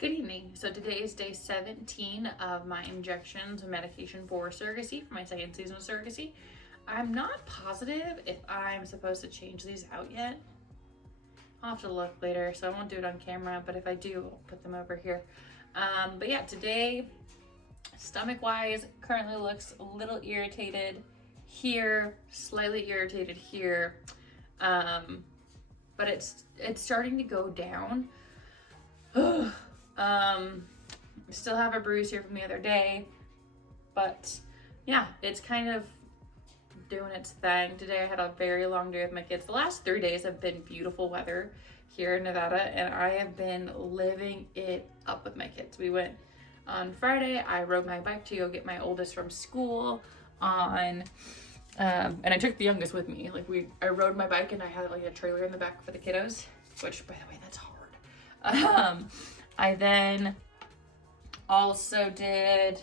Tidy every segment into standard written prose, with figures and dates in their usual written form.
Good evening. So today is day 17 of my injections and medication for surrogacy, for my second season of surrogacy. I'm not positive if I'm supposed to change these out yet. I'll have to look later, so I won't do it on camera, but if I do, I'll put them over here. But yeah, today, stomach-wise, currently looks a little irritated here, slightly irritated here, but it's starting to go down. Still have a bruise here from the other day, but yeah, it's kind of doing its thing. Today I had a very long day with my kids. The last 3 days have been beautiful weather here in Nevada, and I have been living it up with my kids. We went on Friday. I rode my bike to go get my oldest from school and I took the youngest with me. I rode my bike and I had like a trailer in the back for the kiddos, which, by the way, that's hard. I then also did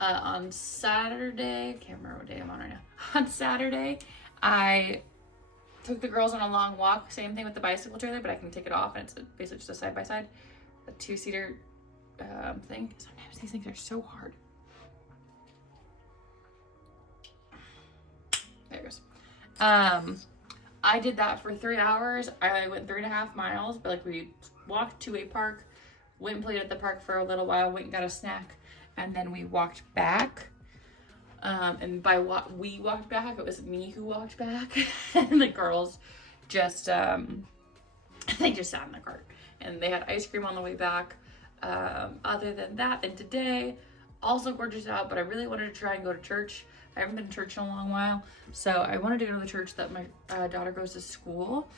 on Saturday, can't remember what day I'm on right now. On Saturday, I took the girls on a long walk. Same thing with the bicycle trailer, but I can take it off and it's basically just a side-by-side, a two-seater thing. Sometimes these things are so hard. There it goes. I did that for 3 hours. I went 3.5 miles, but we walked to a park, went and played at the park for a little while, went and got a snack, and then we walked back. And by what we walked back, it was me who walked back, and the girls just they just sat in the cart, and they had ice cream on the way back. Other than that, and today, also gorgeous out, but I really wanted to try and go to church. I haven't been to church in a long while, so I wanted to go to the church that my daughter goes to school.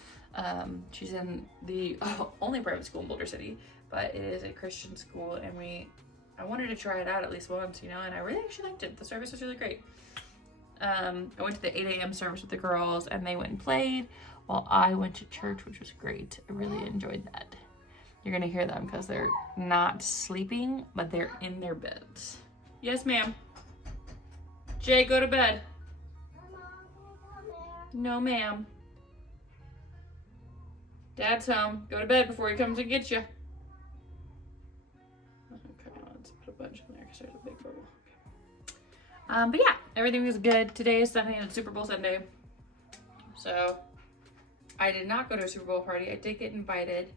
She's in the only private school in Boulder City, but it is a Christian school, and I wanted to try it out at least once, and I really actually liked it. The service was really great. I went to the 8 a.m. service with the girls, and they went and played while I went to church, which was great. I really enjoyed that. You're gonna hear them because they're not sleeping, but they're in their beds. Yes, ma'am. Jay, go to bed. No, ma'am. Dad's home. Go to bed before he comes and gets you. Okay, let's put a bunch in there because there's a big bubble. Okay. But yeah, everything was good. Today is Sunday and it's Super Bowl Sunday. So I did not go to a Super Bowl party. I did get invited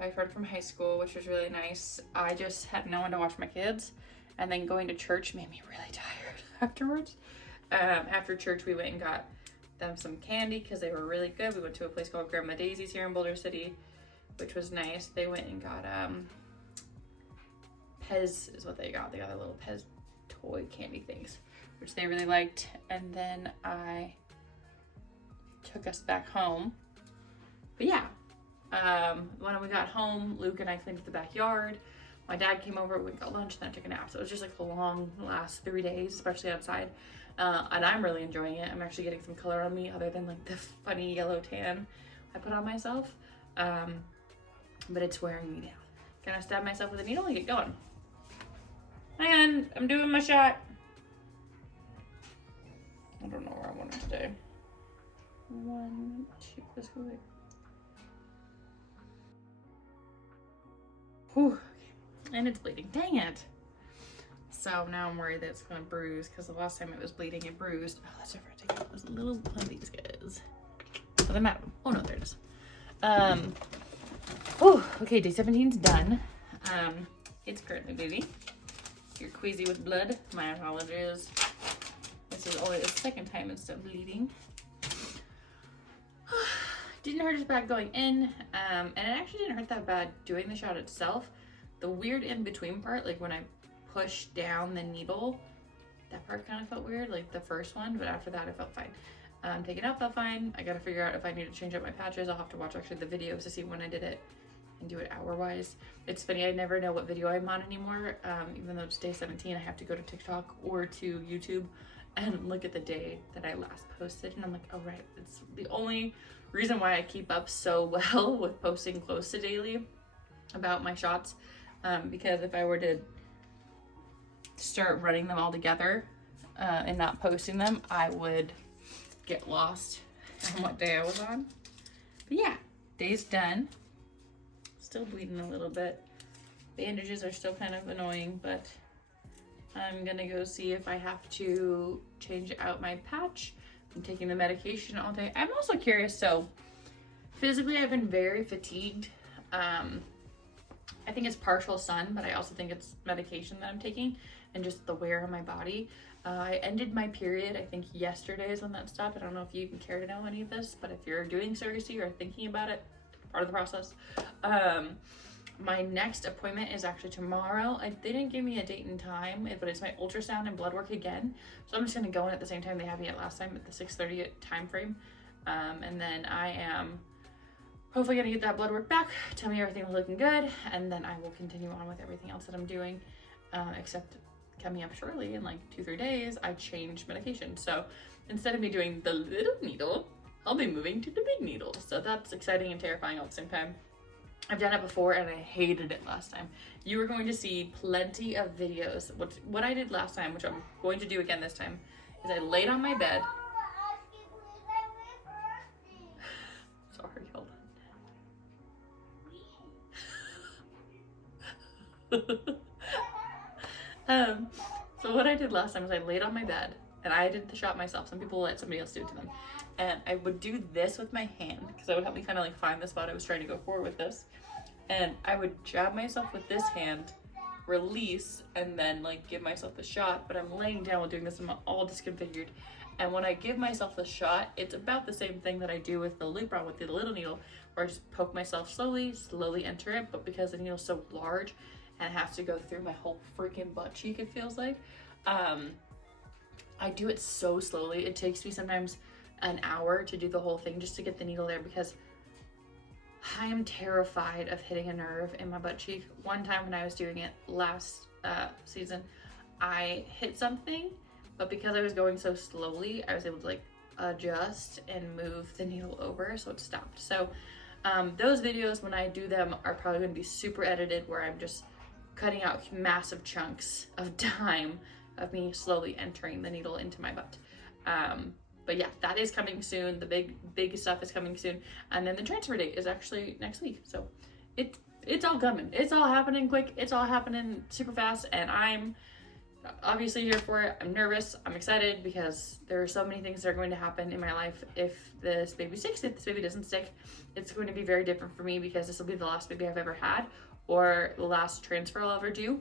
by a friend from high school, which was really nice. I just had no one to watch my kids, and then going to church made me really tired afterwards. After church, we went and got them some candy because they were really good. We went to a place called Grandma Daisy's here in Boulder City, which was nice. They went and got Pez is what they got. They got the little Pez toy candy things, which they really liked. And then I took us back home. But yeah, when we got home, Luke and I cleaned up the backyard. My dad came over, we got lunch, then I took a nap. So it was just a long last 3 days, especially outside. And I'm really enjoying it. I'm actually getting some color on me other than the funny yellow tan I put on myself. But it's wearing me down. Gonna stab myself with a needle and get going. Hang on, I'm doing my shot. I don't know where I want it today. 1, 2, let's go there. Whew. And it's bleeding. Dang it. So now I'm worried that it's going to bruise because the last time it was bleeding, it bruised. Oh, that's right. Take out those little one of these guys. But I'm out of them. Oh, no, there it is. Okay, day 17's done. It's currently bleeding. You're queasy with blood. My apologies. This is only the second time it's still bleeding. Didn't hurt as bad going in, and it actually didn't hurt that bad doing the shot itself. The weird in-between part, when I pushed down the needle, that part kind of felt weird, the first one, but after that, it felt fine. Taking out felt fine. I gotta figure out if I need to change up my patches. I'll have to watch actually the videos to see when I did it and do it hour-wise. It's funny, I never know what video I'm on anymore. Even though it's day 17, I have to go to TikTok or to YouTube and look at the day that I last posted, and I'm like, oh right, it's the only reason why I keep up so well with posting close to daily about my shots, because if I were to start running them all together and not posting them, I would get lost on what day I was on. But yeah, day's done. still bleeding a little bit. Bandages are still kind of annoying, but I'm gonna go see if I have to change out my patch. I'm taking the medication all day. I'm also curious, so physically I've been very fatigued. I think it's partial sun, but I also think it's medication that I'm taking and just the wear on my body. I ended my period, I think yesterday is when that stopped. I don't know if you even care to know any of this, but if you're doing surrogacy or thinking about it, part of the process. My next appointment is actually tomorrow. They didn't give me a date and time, but it's my ultrasound and blood work again. So I'm just gonna go in at the same time they had me at last time at the 6:30 time frame. And then I am hopefully gonna get that blood work back, tell me everything was looking good, and then I will continue on with everything else that I'm doing, except coming up shortly in like 2-3 days, I changed medication. So instead of me doing the little needle, I'll be moving to the big needle. So that's exciting and terrifying all at the same time. I've done it before and I hated it last time. You are going to see plenty of videos. What I did last time, which I'm going to do again this time, is I laid on my bed. Sorry, hold on. So what I did last time was I laid on my bed and I did the shot myself. Some people let somebody else do it to them. And I would do this with my hand because that would help me kind of like find the spot I was trying to go for with this. And I would jab myself with this hand, release, and then like give myself the shot. But I'm laying down while doing this, I'm all disconfigured. And when I give myself the shot, it's about the same thing that I do with the Lupron, with the little needle, where I just poke myself slowly enter it. But because the needle's so large and it has to go through my whole freaking butt cheek, it feels like, I do it so slowly. It takes me sometimes an hour to do the whole thing just to get the needle there because I am terrified of hitting a nerve in my butt cheek. One time when I was doing it last season, I hit something, but because I was going so slowly, I was able to like adjust and move the needle over, so it stopped. So those videos, when I do them, are probably going to be super edited, where I'm just cutting out massive chunks of time of me slowly entering the needle into my butt. But yeah, that is coming soon. The big stuff is coming soon. And then the transfer date is actually next week. So it's all coming. It's all happening quick. It's all happening super fast. And I'm obviously here for it. I'm nervous. I'm excited because there are so many things that are going to happen in my life if this baby sticks. If this baby doesn't stick, it's going to be very different for me because this will be the last baby I've ever had or the last transfer I'll ever do.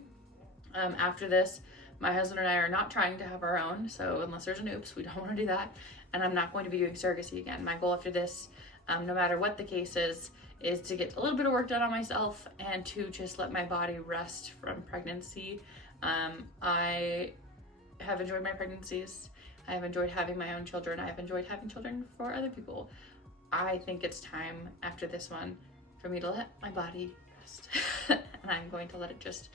After this, my husband and I are not trying to have our own, so unless there's an oops, we don't want to do that. And I'm not going to be doing surrogacy again. My goal after this, no matter what the case is to get a little bit of work done on myself and to just let my body rest from pregnancy. I have enjoyed my pregnancies. I have enjoyed having my own children. I have enjoyed having children for other people. I think it's time after this one for me to let my body rest. And I'm going to let it just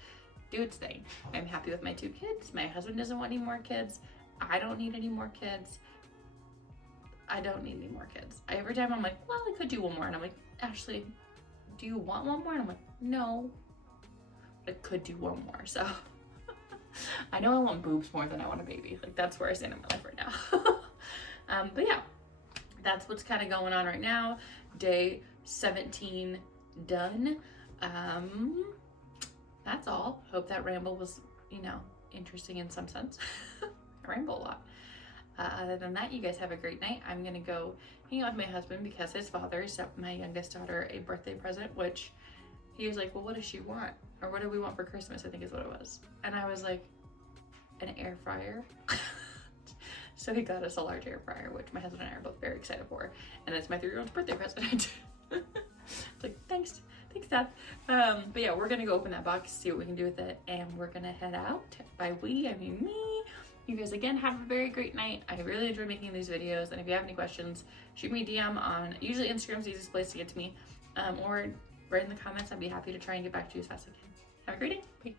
do its thing. I'm happy with my 2 kids. My husband doesn't want any more kids. I don't need any more kids. I don't need any more kids. Every time I'm like, well, I could do one more. And I'm like, Ashley, do you want one more? And I'm like, no, I could do one more. So I know I want boobs more than I want a baby. Like that's where I stand in my life right now. But yeah, that's what's kind of going on right now. Day 17 done. That's all. Hope that ramble was, interesting in some sense. I ramble a lot. Other than that, you guys have a great night. I'm gonna go hang out with my husband because his father sent my youngest daughter a birthday present, which he was like, well, what does she want? Or what do we want for Christmas? I think is what it was. And I was like, an air fryer. So he got us a large air fryer, which my husband and I are both very excited for. And it's my 3-year-old's birthday present. It's like, thanks Dad. But yeah, we're gonna go open that box, see what we can do with it, and we're gonna head out. By we, I mean me. You guys again have a very great night. I really enjoyed making these videos, and if you have any questions, shoot me a DM on, usually Instagram's the easiest place to get to me, or write in the comments. I'd be happy to try and get back to you as fast as I can. Have a great day. Bye.